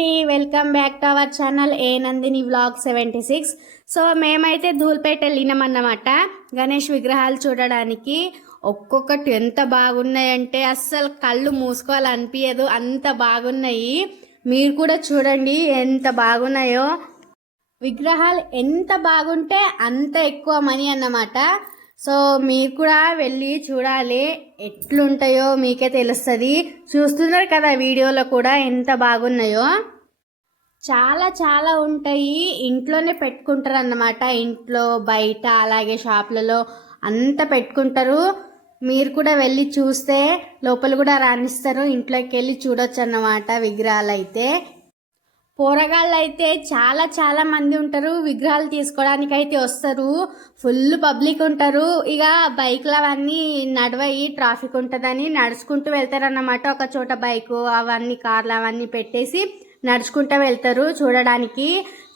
అండి welcome back to our channel a Nandini vlog seventy six. So మేమైతే ధూల్పేట వెళ్ళినామన్నమాట. గణేష్ విగ్రహాలు చూడడానికి ఒక్కొక్కటి ఎంత బాగున్నాయంటే అస్సలు కళ్ళు మూసుకోవాలనిపించదు అంత బాగున్నాయి. మీరు కూడా చూడండి ఎంత బాగున్నాయో. విగ్రహాలు ఎంత బాగుంటే అంత ఎక్కువ మనీ అన్నమాట. సో మీరు కూడా వెళ్ళి చూడాలి. ఎట్లుంటాయో మీకే తెలుస్తుంది. చూస్తున్నారు కదా వీడియోలో కూడా ఎంత బాగున్నాయో. చాలా చాలా ఉంటాయి. ఇంట్లోనే పెట్టుకుంటారు అన్నమాట ఇంట్లో బయట అలాగే షాప్లలో అంతా పెట్టుకుంటారు. మీరు కూడా వెళ్ళి చూస్తే లోపల కూడా రాణిస్తారు. ఇంట్లోకి వెళ్ళి చూడొచ్చు అన్నమాట విగ్రహాలు అయితే పోరగాళ్ళు అయితే చాలా చాలా మంది ఉంటారు. విగ్రహాలు తీసుకోవడానికి అయితే వస్తారు. ఫుల్ పబ్లిక్ ఉంటారు. ఇక బైక్లు అవన్నీ నడవయి ట్రాఫిక్ ఉంటుందని నడుచుకుంటూ వెళ్తారన్నమాట. ఒక చోట బైక్ అవన్నీ కార్లు అవన్నీ పెట్టేసి నడుచుకుంటూ వెళ్తారు చూడడానికి.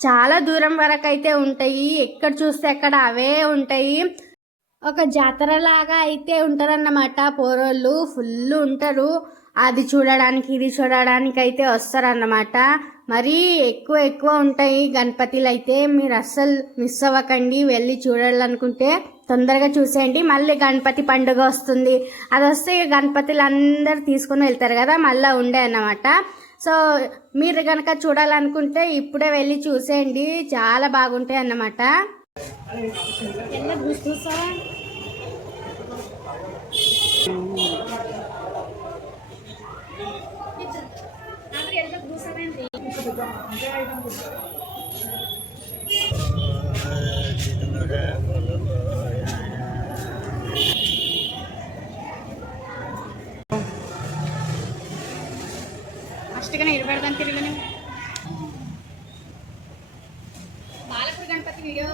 చాలా దూరం వరకు అయితే ఉంటాయి. ఎక్కడ చూస్తే అక్కడ అవే ఉంటాయి. ఒక జాతర లాగా అయితే ఉంటారన్నమాట పోరోళ్ళు. ఫుల్ ఉంటారు. అది చూడడానికి ఇది చూడడానికి అయితే వస్తారన్నమాట. మరీ ఎక్కువ ఎక్కువ ఉంటాయి గణపతిలు అయితే మీరు అస్సలు మిస్ అవ్వకండి. వెళ్ళి చూడాలనుకుంటే తొందరగా చూసేయండి. మళ్ళీ గణపతి పండుగ వస్తుంది. అది వస్తే ఇక గణపతులు అందరు తీసుకుని వెళ్తారు కదా. మళ్ళీ ఉండే అన్నమాట. సో మీరు కనుక చూడాలనుకుంటే ఇప్పుడే వెళ్ళి చూసేయండి. చాలా బాగుంటాయి అన్నమాట. అಷ್ಟగానే ఇరవై తిరిగి బాలపూర్ గణపతి వీడియో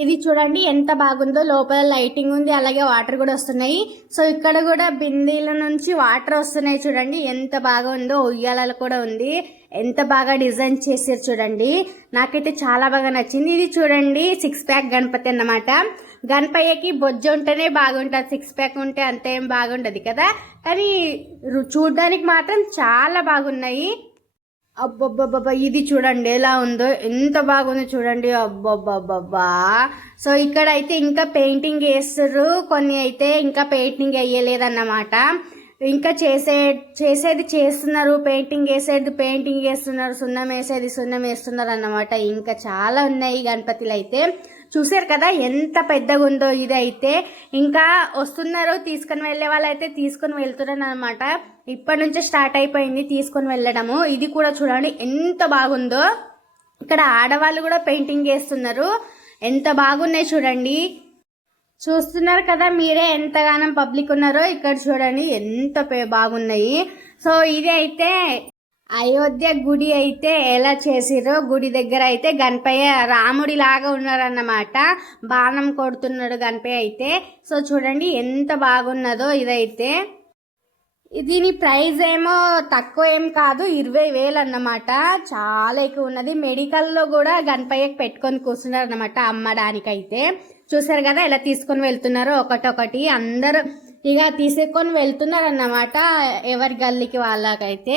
ఇది చూడండి ఎంత బాగుందో. లోపల లైటింగ్ ఉంది అలాగే వాటర్ కూడా వస్తున్నాయి. సో ఇక్కడ కూడా బిందీల నుంచి వాటర్ వస్తున్నాయి చూడండి. ఎంత బాగా ఉందో ఉయ్యాలలో కూడా ఉంది. ఎంత బాగా డిజైన్ చేసారు చూడండి. నాకైతే చాలా బాగా నచ్చింది. ఇది చూడండి సిక్స్ ప్యాక్ గణపతి అన్నమాట. గణపయ్యకి బొజ్జ ఉంటేనే బాగుంటుంది సిక్స్ ప్యాక్ ఉంటే అంత ఏం బాగుండదు కదా. కానీ రు- మాత్రం చాలా బాగున్నాయి. అబ్బబ్బబ్బబ్బా ఇది చూడండి ఎలా ఉందో ఎంత బాగుందో చూడండి. అబ్బబ్బబ్బబ్బా. సో ఇక్కడ అయితే ఇంకా పెయింటింగ్ వేస్తారు కొన్ని అయితే ఇంకా పెయింటింగ్ వేయలేదన్నమాట. ఇంకా చేసే చేసేది చేస్తున్నారు. పెయింటింగ్ వేసేది పెయింటింగ్ వేస్తున్నారు. సున్నం వేసేది సున్నం వేస్తున్నారు అన్నమాట ఇంకా చాలా ఉన్నాయి గణపతిలు అయితే చూసారు కదా ఎంత పెద్దగా ఉందో ఇది అయితే ఇంకా వస్తున్నారు తీసుకొని వెళ్ళే వాళ్ళు అయితే తీసుకొని వెళ్తున్నారు అనమాట ఇప్పటి నుంచే స్టార్ట్ అయిపోయింది తీసుకొని వెళ్ళడము. ఇది కూడా చూడండి ఎంత బాగుందో. ఇక్కడ ఆడవాళ్ళు కూడా పెయింటింగ్ చేస్తున్నారు. ఎంత బాగున్నాయి చూడండి. చూస్తున్నారు కదా మీరే ఎంతగానం పబ్లిక్ ఉన్నారో ఇక్కడ చూడండి ఎంత పే- బాగున్నాయి. సో ఇది అయితే అయోధ్య గుడి అయితే ఎలా చేసిరో గుడి దగ్గర అయితే గణపయ్య రాముడి లాగా ఉన్నారన్నమాట. బాణం కొడుతున్నాడు గణపయ్య అయితే. సో చూడండి ఎంత బాగున్నదో ఇదైతే. దీని ప్రైస్ ఏమో తక్కువ ఏం కాదు ఇరవై వేలు అన్నమాట. చాలా ఎక్కువ ఉన్నది. మెడికల్లో కూడా గణపయ్యకి పెట్టుకొని కూర్చున్నారు అన్నమాట అమ్మడానికైతే. చూసారు కదా ఎలా తీసుకొని వెళ్తున్నారో ఒకటొకటి. అందరూ ఇక తీసుకొని వెళ్తున్నారు అన్నమాట ఎవరి గల్లీకి వాళ్ళకైతే.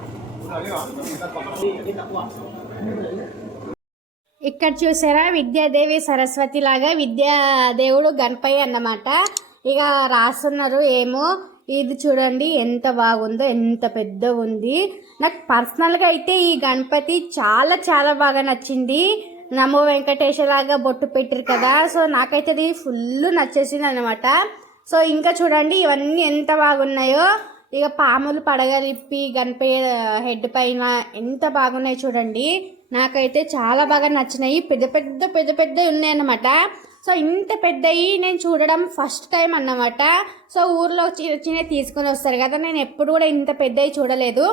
ఇక్కడ చూసారా విద్యాదేవి సరస్వతి లాగా విద్యా దేవుడు గణపయ్య అన్నమాట. ఇక రాస్తున్నారు ఏమో. ఇది చూడండి ఎంత బాగుందో ఎంత పెద్ద ఉంది. నాకు పర్సనల్గా అయితే ఈ గణపతి చాలా చాలా బాగా నచ్చింది. నమో వెంకటేశ్వర లాగా బొట్టు పెట్టారు కదా. సో నాకైతే ఇది ఫుల్ నచ్చేసింది అనమాట సో ఇంకా చూడండి ఇవన్నీ ఎంత బాగున్నాయో. ఇక పాములు పడగలిప్పి గణపయ్య హెడ్ పైన ఎంత బాగున్నాయి చూడండి. నాకైతే చాలా బాగా నచ్చినాయి. పెద్ద పెద్ద పెద్ద పెద్దవి ఉన్నాయన్నమాట. సో ఇంత పెద్దవి నేను చూడడం ఫస్ట్ టైం అన్నమాట. సో ఊర్లో చిన్న చిన్నవి తీసుకొని వస్తారు కదా నేను ఎప్పుడు కూడా ఇంత పెద్దవి చూడలేదు.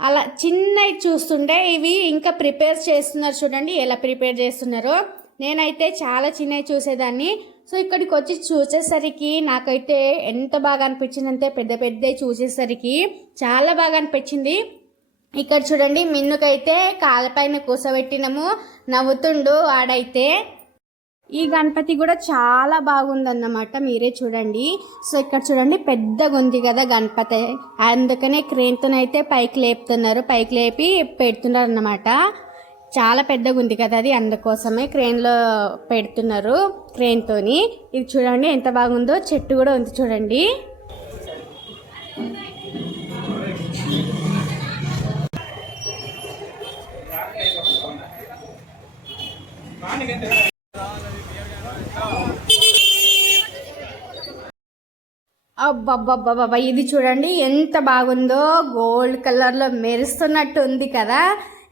అలా చిన్నవి చూస్తుంటే ఇవి ఇంకా ప్రిపేర్ చేస్తున్నారు చూడండి. ఎలా ప్రిపేర్ చేస్తున్నారో. నేనైతే చాలా చిన్నవి చూసేదాన్ని. సో ఇక్కడికి వచ్చి చూసేసరికి నాకైతే ఎంత బాగా అనిపించింది అంటే పెద్ద పెద్దవి చూసేసరికి చాలా బాగా అనిపించింది. ఇక్కడ చూడండి మిన్నుకైతే కాళ్ళపైన కూసబెట్టినము నవ్వుతుండు ఆడైతే. ఈ గణపతి కూడా చాలా బాగుందన్నమాట మీరే చూడండి. సో ఇక్కడ చూడండి పెద్దగా ఉంది కదా గణపతి. అందుకనే క్రేన్తోనైతే పైకి లేపుతున్నారు పైకి లేపి పెడుతున్నారు అన్నమాట చాలా పెద్దగా ఉంది కదా అది అందుకోసమే క్రేన్లో పెడుతున్నారు క్రేన్తోని. ఇది చూడండి ఎంత బాగుందో చెట్టు కూడా ఉంది చూడండి. అబ్బబ్బబ్బబ్బా ఇది చూడండి ఎంత బాగుందో గోల్డ్ కలర్లో మెరుస్తున్నట్టు ఉంది కదా.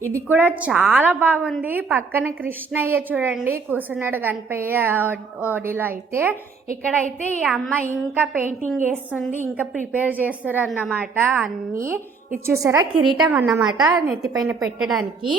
ఇది కూడా చాలా బాగుంది. పక్కన కృష్ణయ్య చూడండి కూర్చున్నాడు గణపయ్య ఓడిలో అయితే. ఇక్కడైతే ఈ అమ్మ ఇంకా పెయింటింగ్ వేస్తుంది ఇంకా ప్రిపేర్ చేస్తారు అన్నమాట అన్నీ. ఇది చూసారా? కిరీటం అన్నమాట నెత్తిపైన పెట్టడానికి.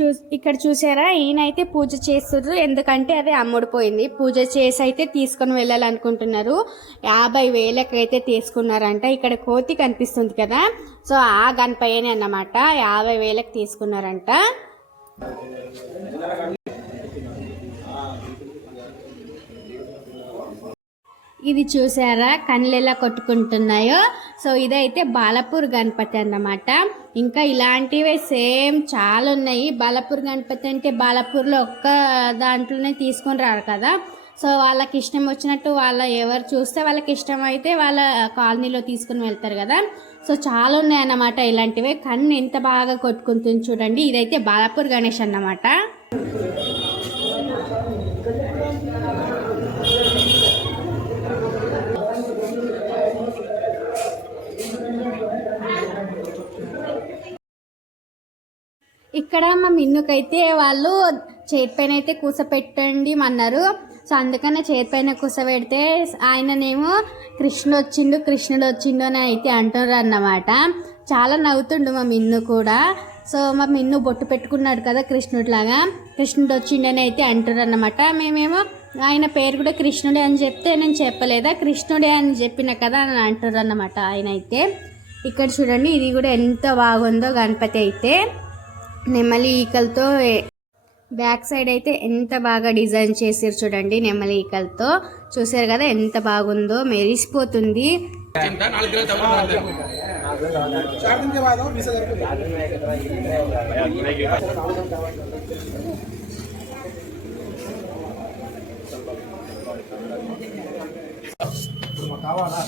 చూ ఇక్కడ చూసారా? ఈయనైతే పూజ చేస్తున్నారు ఎందుకంటే అది అమ్ముడుపోయింది పూజ చేసి అయితే తీసుకొని వెళ్ళాలనుకుంటున్నారు. యాభై వేలకైతే తీసుకున్నారంట. ఇక్కడ కోతి కనిపిస్తుంది కదా? సో ఆ గణపయ్యనే అన్నమాట. యాభై వేలకు తీసుకున్నారంట. ఇది చూసారా? కళ్ళు ఎలా కొట్టుకుంటున్నాయో? సో ఇదైతే బాలపూర్ గణపతి అన్నమాట. ఇంకా ఇలాంటివే సేమ్ చాలా ఉన్నాయి బాలపూర్ గణపతి అంటే బాలపూర్లో ఒక్క దాంట్లోనే తీసుకొని రారు కదా. సో వాళ్ళకి ఇష్టం వచ్చినట్టు వాళ్ళ ఎవరు చూస్తే వాళ్ళకి ఇష్టం అయితే వాళ్ళ కాలనీలో తీసుకుని వెళ్తారు కదా. సో చాలా ఉన్నాయి అన్నమాట ఇలాంటివే. కన్ను ఎంత బాగా కొట్టుకుంటుంది చూడండి. ఇదైతే బాలపూర్ గణేష్ అన్నమాట. ఇక్కడ మా మిన్నుకైతే వాళ్ళు చేతి పైన అయితే కూసపెట్టండి అన్నారు సో అందుకనే చేతి పైన కూసబెడితే ఆయననేమో కృష్ణుడు వచ్చిండు కృష్ణుడు వచ్చిండు అని అయితే అంటున్నారు అన్నమాట చాలా నవ్వుతుండు మా మిన్ను కూడా. సో మా మిన్ను బొట్టు పెట్టుకున్నాడు కదా కృష్ణుడిలాగా. కృష్ణుడు వచ్చిండని అయితే అంటారు అన్నమాట మేమేమో ఆయన పేరు కూడా కృష్ణుడే అని చెప్తే నేను చెప్పలేదా? కృష్ణుడే అని చెప్పిన కదా అని అంటారు అన్నమాట ఆయన అయితే ఇక్కడ చూడండి ఇది కూడా ఎంత బాగుందో గణపతి అయితే. నెమలి ఈకలతో బ్యాక్ సైడ్ అయితే ఎంత బాగా డిజైన్ చేసారు చూడండి నెమలి ఈకలతో. చూసారు కదా ఎంత బాగుందో మెరిసిపోతుంది. కావాలా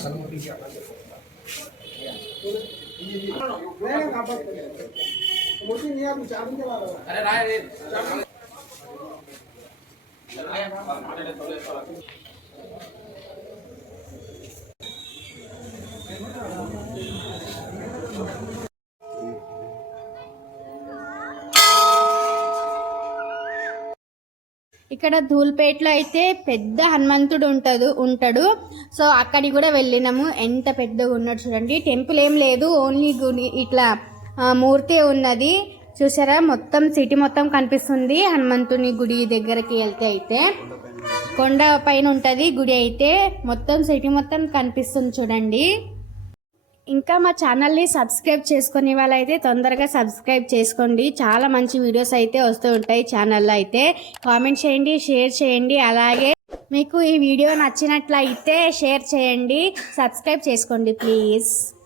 ఇక్కడ ధూల్పేటలో అయితే పెద్ద హనుమంతుడు ఉంటుంది ఉంటాడు. సో అక్కడికి కూడా వెళ్ళినాము. ఎంత పెద్దగా ఉన్నాడు చూడండి. టెంపుల్ ఏం లేదు ఓన్లీ గుడి ఇట్లా మూర్తి ఉన్నది. చూసారా? మొత్తం సిటీ మొత్తం కనిపిస్తుంది. హనుమంతుని గుడి దగ్గరికి వెళ్తే అయితే. కొండ పైన ఉంటుంది గుడి అయితే. మొత్తం సిటీ మొత్తం కనిపిస్తుంది చూడండి. ఇంకా మా ఛానల్ని సబ్స్క్రైబ్ చేసుకునే వాళ్ళైతే తొందరగా సబ్స్క్రైబ్ చేసుకోండి. చాలా మంచి వీడియోస్ అయితే వస్తూ ఉంటాయి ఛానల్లో అయితే. కామెంట్ చేయండి షేర్ చేయండి. అలాగే మీకు ఈ వీడియో నచ్చినట్లయితే షేర్ చేయండి. సబ్స్క్రైబ్ చేసుకోండి ప్లీజ్.